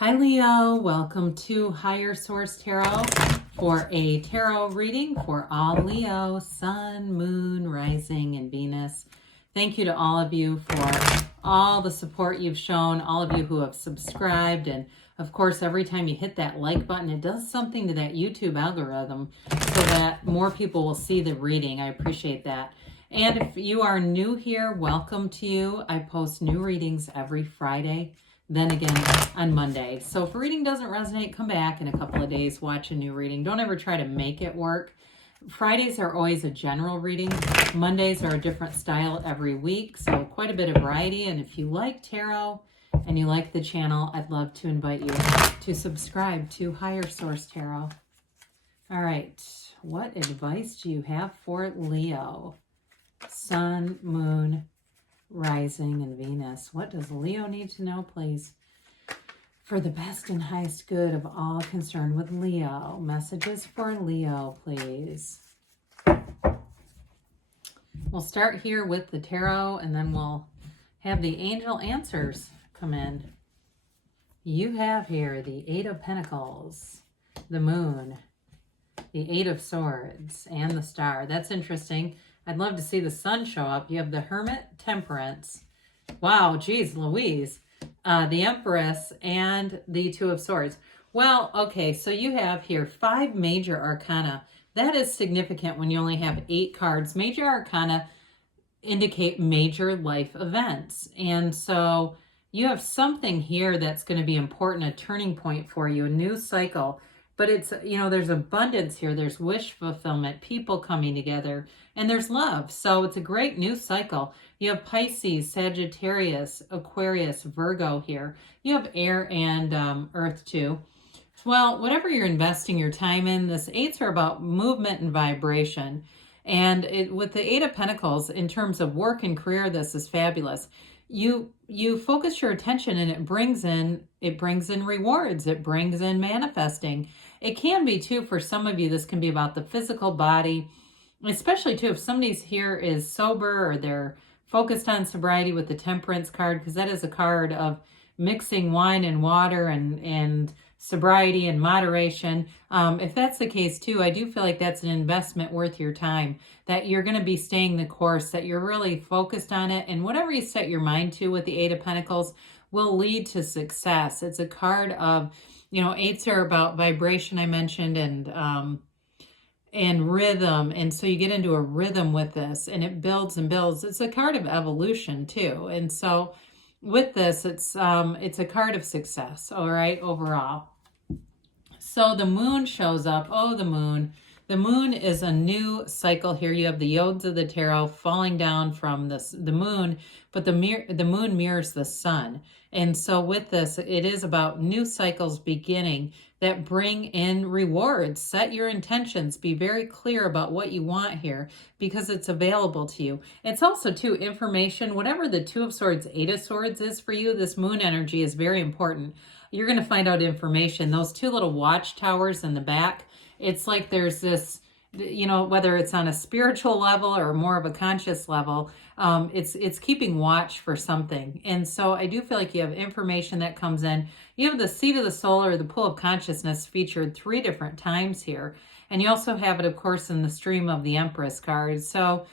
Hi Leo, welcome to Higher Source Tarot for a tarot reading for all Leo, Sun, Moon, Rising, and Venus. Thank you to all of you for all the support you've shown, all of you who have subscribed, and of course every time you hit that like button, it does something to that YouTube algorithm so that more people will see the reading. I appreciate that. And if you are new here, welcome to you. I post new readings every Friday, then again on Monday. So if a reading doesn't resonate, come back in a couple of days, watch a new reading. Don't ever try to make it work. Fridays are always a general reading. Mondays are a different style every week, so quite a bit of variety. And if you like tarot and you like the channel, I'd love to invite you to subscribe to Higher Source Tarot. All right, what advice do you have for Leo? Sun, Moon, Rising, and Venus. What does Leo need to know, please? For the best and highest good of all concerned with Leo. Messages for Leo, please. We'll start here with the tarot, and then we'll have the angel answers come in. You have here the Eight of Pentacles, the Moon, the Eight of Swords, and the Star. That's interesting. I'd love to see the Sun show up. You have the Hermit, Temperance. Wow, geez, Louise. The Empress, and the Two of Swords. Well, okay, so you have here 5 Major Arcana. That is significant when you only have 8 cards. Major Arcana indicate major life events. And so you have something here that's going to be important, a turning point for you, a new cycle. But it's, there's abundance here. There's wish fulfillment, people coming together, and there's love. So it's a great new cycle. You have Pisces, Sagittarius, Aquarius, Virgo here. You have air and earth too. Well, whatever you're investing your time in, this 8s are about movement and vibration. And with the 8 of Pentacles, in terms of work and career, this is fabulous. You focus your attention and it brings in rewards. It brings in manifesting. It can be too, for some of you, this can be about the physical body, especially too if somebody's here is sober or they're focused on sobriety with the temperance card, because that is a card of mixing wine and water and sobriety and moderation. If that's the case too, I do feel like that's an investment worth your time, that you're going to be staying the course, that you're really focused on it, and whatever you set your mind to with the 8 of Pentacles will lead to success. It's a card of, 8s are about vibration, I mentioned, and rhythm, and so you get into a rhythm with this, and it builds and builds. It's a card of evolution too, and so with this, it's a card of success, all right, overall. So the moon shows up. Oh, the moon. The moon is a new cycle here. You have the yods of the tarot falling down from the moon, but the moon mirrors the sun. And so with this, it is about new cycles beginning that bring in rewards. Set your intentions. Be very clear about what you want here, because it's available to you. It's also, too, information. Whatever the Two of Swords, Eight of Swords is for you, this moon energy is very important. You're going to find out information. Those 2 little watchtowers in the back, it's like there's this, whether it's on a spiritual level or more of a conscious level, it's keeping watch for something. And so I do feel like you have information that comes in. You have the seat of the soul, or the pool of consciousness, featured 3 different times here. And you also have it, of course, in the stream of the Empress card. So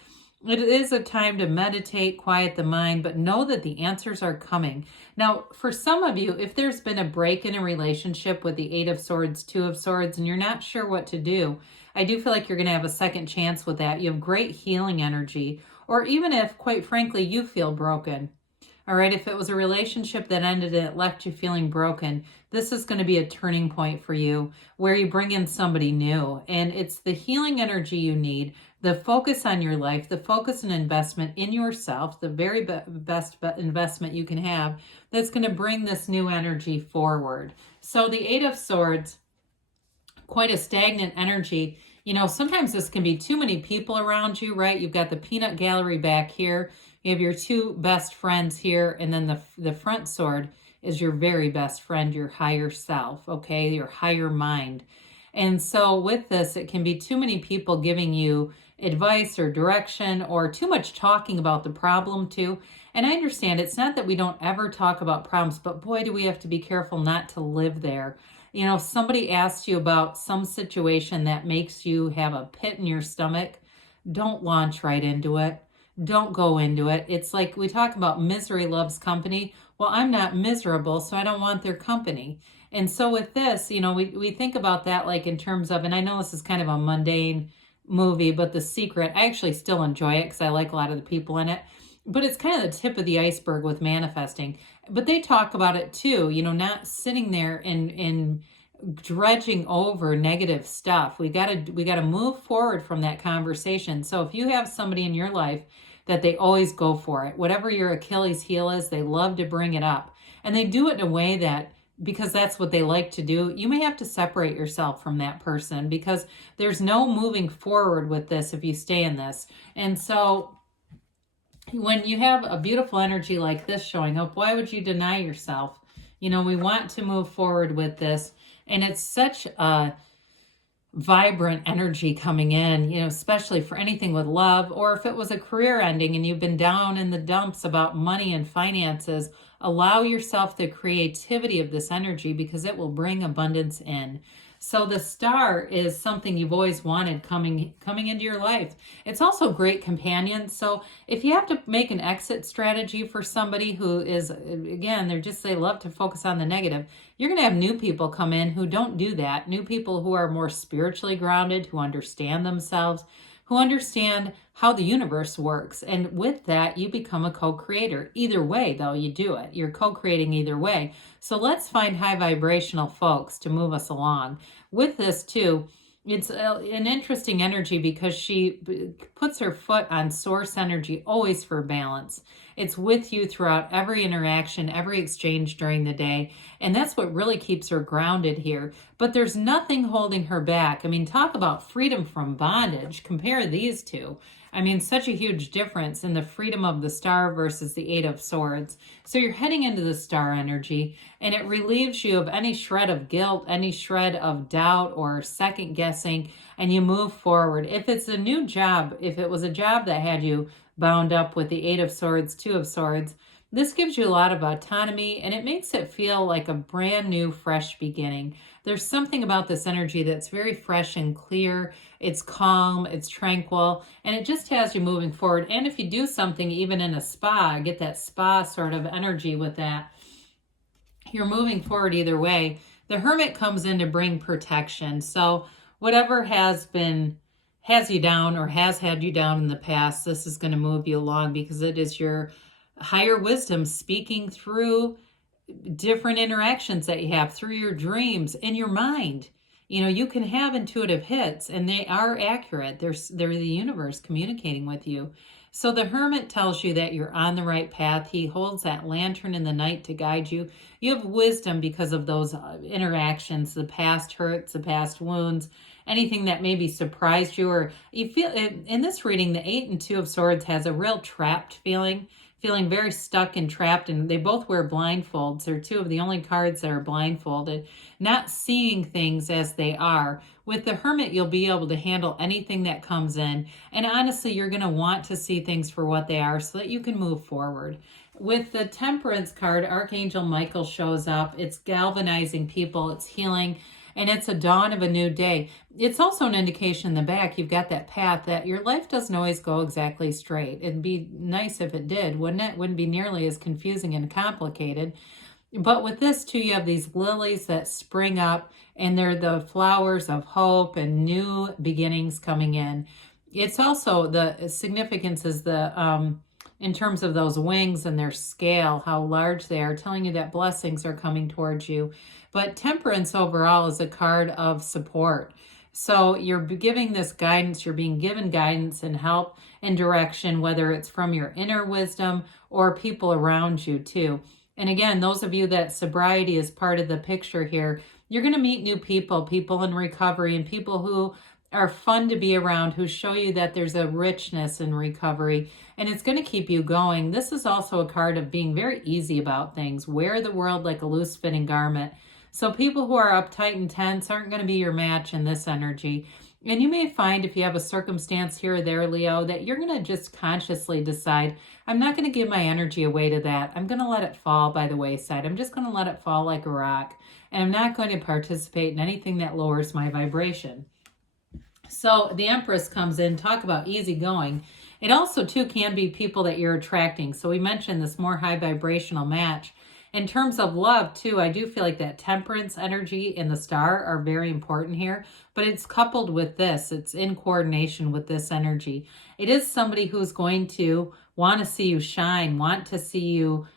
it is a time to meditate, quiet the mind, but know that the answers are coming. Now, for some of you, if there's been a break in a relationship with the 8 of Swords, 2 of Swords, and you're not sure what to do, I do feel like you're going to have a second chance with that. You have great healing energy, or even if, quite frankly, you feel broken. All right, if it was a relationship that ended and it left you feeling broken, this is going to be a turning point for you where you bring in somebody new. And it's the healing energy you need, the focus on your life, the focus and investment in yourself, the very best investment you can have, that's going to bring this new energy forward. So the 8 of Swords, quite a stagnant energy. Sometimes this can be too many people around you, right? You've got the peanut gallery back here. You have your 2 best friends here, and then the front sword is your very best friend, your higher self, okay, your higher mind. And so with this, it can be too many people giving you advice or direction, or too much talking about the problem too. And I understand it's not that we don't ever talk about problems, but boy, do we have to be careful not to live there. You know, if somebody asks you about some situation that makes you have a pit in your stomach, don't launch right into it. Don't go into it. It's like we talk about misery loves company. Well, I'm not miserable, so I don't want their company. And so with this, you know, we think about that like in terms of, and I know this is kind of a mundane movie, but The Secret, I actually still enjoy it because I like a lot of the people in it. But it's kind of the tip of the iceberg with manifesting. But they talk about it too, you know, not sitting there and dredging over negative stuff. We gotta move forward from that conversation. So if you have somebody in your life that they always go for it, whatever your Achilles heel is, they love to bring it up. And they do it in a way that, because that's what they like to do, you may have to separate yourself from that person, because there's no moving forward with this if you stay in this. And so when you have a beautiful energy like this showing up, why would you deny yourself? You know, we want to move forward with this. And it's such a vibrant energy coming in, you know, especially for anything with love, or if it was a career ending and you've been down in the dumps about money and finances, allow yourself the creativity of this energy, because it will bring abundance in. So the star is something you've always wanted coming into your life. It's also a great companion. So if you have to make an exit strategy for somebody who is, again, they love to focus on the negative, you're going to have new people come in who don't do that. New people who are more spiritually grounded, who understand themselves, who understand how the universe works. And with that, you become a co-creator. Either way, though, you do it. You're co-creating either way. So let's find high vibrational folks to move us along. With this, too, it's an interesting energy because she puts her foot on source energy always for balance. It's with you throughout every interaction, every exchange during the day. And that's what really keeps her grounded here. But there's nothing holding her back. I mean, talk about freedom from bondage. Compare these two. I mean, such a huge difference in the freedom of the star versus the Eight of Swords. So you're heading into the star energy, and it relieves you of any shred of guilt, any shred of doubt or second guessing, and you move forward. If it's a new job, if it was a job that had you bound up with the Eight of Swords, Two of Swords, this gives you a lot of autonomy, and it makes it feel like a brand new, fresh beginning. There's something about this energy that's very fresh and clear. It's calm, it's tranquil, and it just has you moving forward. And if you do something even in a spa, get that spa sort of energy with that, you're moving forward either way. The Hermit comes in to bring protection. So whatever has you down or has had you down in the past, this is going to move you along, because it is your higher wisdom speaking through different interactions that you have, through your dreams, in your mind. You know, you can have intuitive hits, and they are accurate. They're the universe communicating with you. So the Hermit tells you that you're on the right path. He holds that lantern in the night to guide you. You have wisdom because of those interactions, the past hurts, the past wounds, anything that maybe surprised you, or you feel in this reading, the Eight and Two of Swords has a real trapped feeling very stuck and trapped, and they both wear blindfolds. They're two of the only cards that are blindfolded, not seeing things as they are. With the Hermit, you'll be able to handle anything that comes in, and honestly, you're going to want to see things for what they are so that you can move forward. With the Temperance card, Archangel Michael shows up. It's galvanizing people, it's healing, and it's a dawn of a new day. It's also an indication in the back, you've got that path that your life doesn't always go exactly straight. It'd be nice if it did, wouldn't it? Wouldn't be nearly as confusing and complicated. But with this too, you have these lilies that spring up, and they're the flowers of hope and new beginnings coming in. It's also, the significance is in terms of those wings and their scale, how large they are, telling you that blessings are coming towards you. But Temperance overall is a card of support. So you're giving this guidance, you're being given guidance and help and direction, whether it's from your inner wisdom or people around you too. And again, those of you that sobriety is part of the picture here, you're going to meet new people in recovery, and people who are fun to be around, who show you that there's a richness in recovery, and it's going to keep you going. This is also a card of being very easy about things. Wear the world like a loose fitting garment. So people who are uptight and tense aren't going to be your match in this energy. And you may find if you have a circumstance here or there, Leo, that you're going to just consciously decide, I'm not going to give my energy away to that. I'm going to let it fall by the wayside. I'm just going to let it fall like a rock. And I'm not going to participate in anything that lowers my vibration. So the Empress comes in, talk about easygoing. It also, too, can be people that you're attracting. So we mentioned this more high vibrational match. In terms of love, too, I do feel like that temperance energy and the star are very important here. But it's coupled with this. It's in coordination with this energy. It is somebody who's going to want to see you shine, want to see you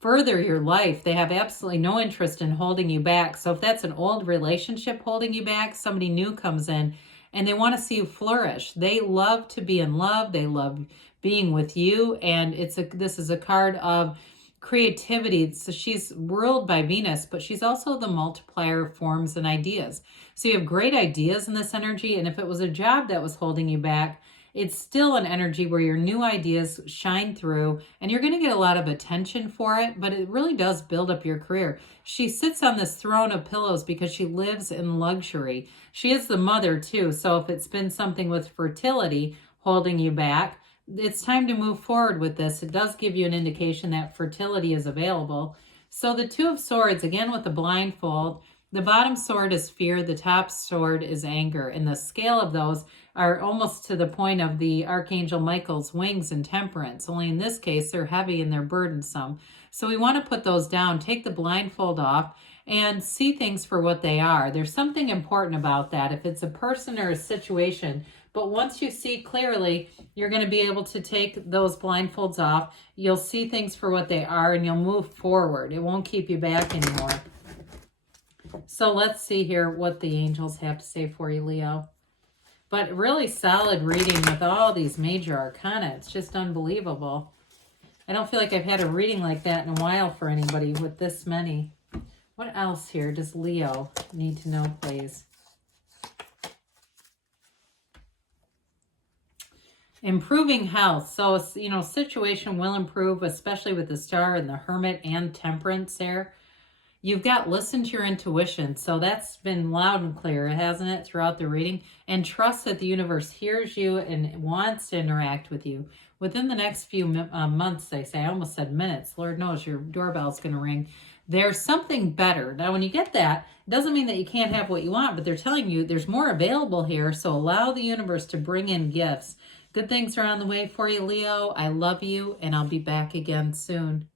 further your life. They have absolutely no interest in holding you back. So if that's an old relationship holding you back, somebody new comes in and they want to see you flourish. They love to be in love. They love being with you. And this is a card of creativity. So she's ruled by Venus, but she's also the multiplier of forms and ideas. So you have great ideas in this energy. And if it was a job that was holding you back, it's still an energy where your new ideas shine through and you're going to get a lot of attention for it, but it really does build up your career. She sits on this throne of pillows because she lives in luxury. She is the mother too. So if it's been something with fertility holding you back, it's time to move forward with this. It does give you an indication that fertility is available. So the Two of Swords, again with the blindfold, the bottom sword is fear, the top sword is anger, and the scale of those are almost to the point of the Archangel Michael's wings and temperance. Only in this case, they're heavy and they're burdensome. So we want to put those down, take the blindfold off, and see things for what they are. There's something important about that. If it's a person or a situation, but once you see clearly, you're going to be able to take those blindfolds off. You'll see things for what they are, and you'll move forward. It won't keep you back anymore. So let's see here what the angels have to say for you, Leo. But really solid reading with all these major arcana. It's just unbelievable. I don't feel like I've had a reading like that in a while for anybody with this many. What else here does Leo need to know, please? Improving health. So, situation will improve, especially with the star and the hermit and temperance there. You've got listen to your intuition. So that's been loud and clear, hasn't it, throughout the reading? And trust that the universe hears you and wants to interact with you. Within the next few months, they say, I almost said minutes. Lord knows your doorbell's going to ring. There's something better. Now, when you get that, it doesn't mean that you can't have what you want, but they're telling you there's more available here. So allow the universe to bring in gifts. Good things are on the way for you, Leo. I love you, and I'll be back again soon.